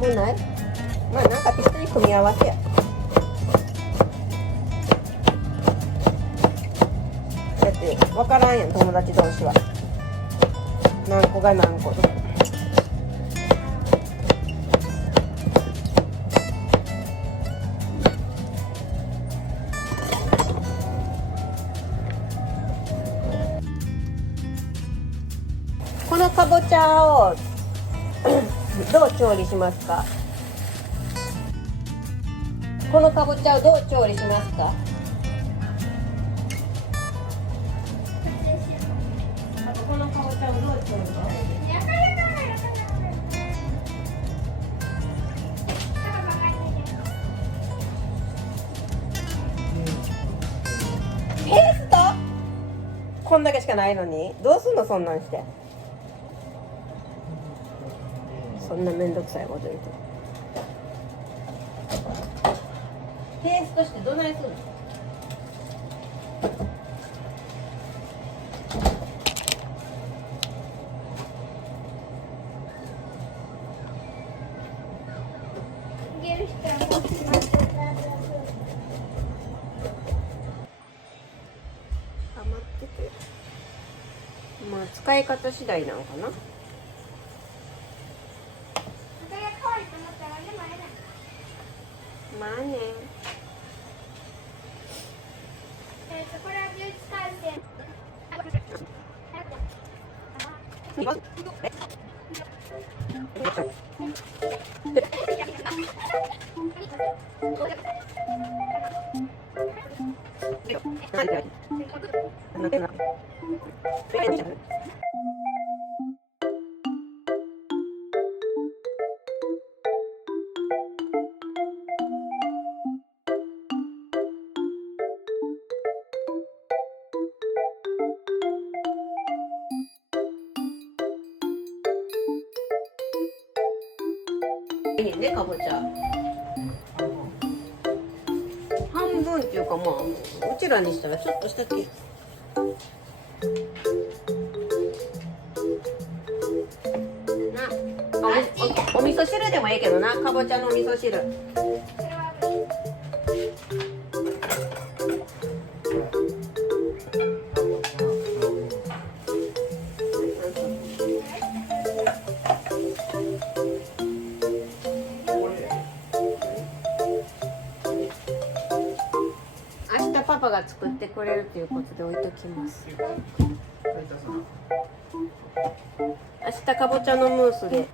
くない？まあなんか適当に組み合わせや。だって分からんやん、友達同士は何個が何個とか。このかぼちゃをどう調理しますか？このかぼちゃをどう調理しますか？あとこのかぼちゃをどう調理しますか？ペースト？こんだけしかないのにどうすんの、そんなんして。そんなめんどくさいこと言うと。ペーストしてどないするの？余ってて、まあ使い方次第なんかな。まあね。これは11回戦。いいね、かぼちゃ。半分っていうか、まあうちらにしたらちょっとしたっけ。な、お味噌汁でもいいけどな、かぼちゃの味噌汁。パパが作ってくれるということで置いときます。明日かぼちゃのムースで。